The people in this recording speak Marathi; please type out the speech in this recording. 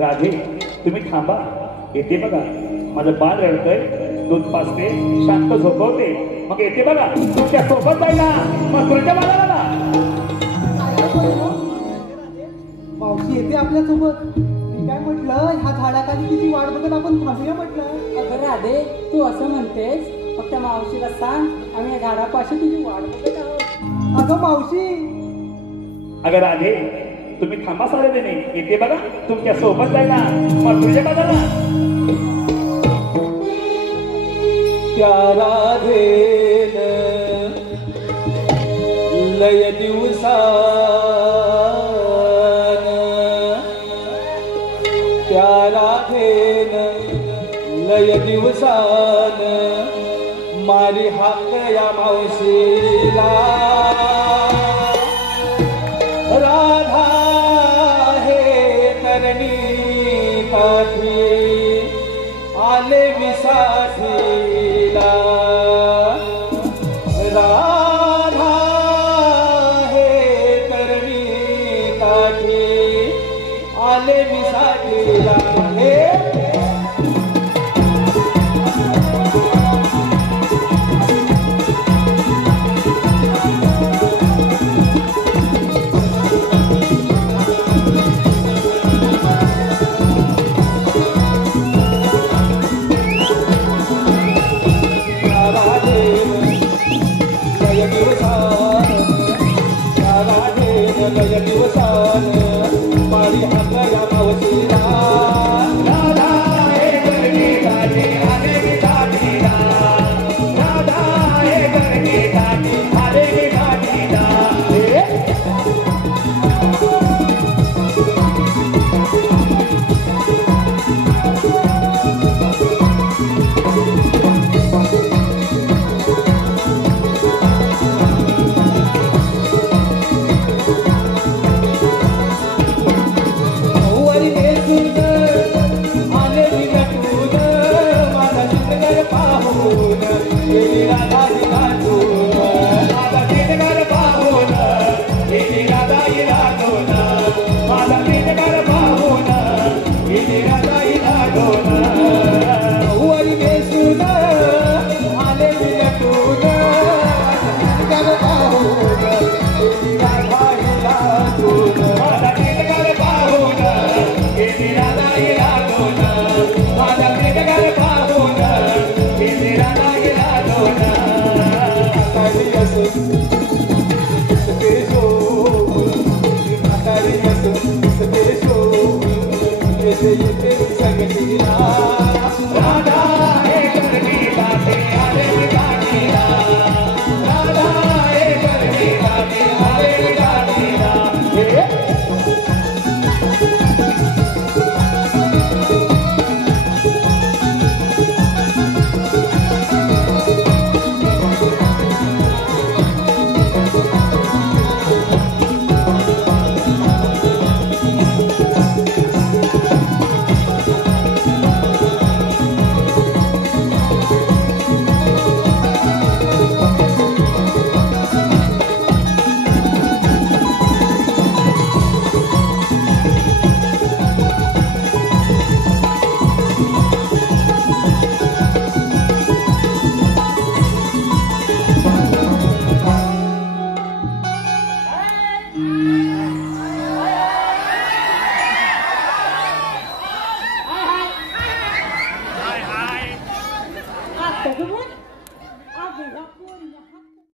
राधे, तुम्ही थांबा, येते बघा. माझं बाळ रडतंय, दूध पाजते, शांत झोपवते, मग येते बघा. तुमच्या सोबत जायला मग तुमच्या बाळाला मावशी येते आपल्या सोबत. मी काय म्हटलं, ह्या झाडाखाली तिची वाट बघत आपण थांबूया म्हटलं. अगं राधे, तू असं म्हणतेस, फक्त मावशीला सांग आम्ही या झाडापाशी तुझी वाट बघत आहोत. अगं मावशी. अगं राधे, तुम्ही थांबा सारे देणे, येते बघा. तुमच्या सोबत जायला मग तुझ्या बाळाला. त्या राधेन लय दिवसान, त्या राधेन लय दिवसान मारी हाक या मावशीला. राधा हे तरणी काठी आले विसाठीला. राधा हे तरणी काठी आले विसाठीला. हे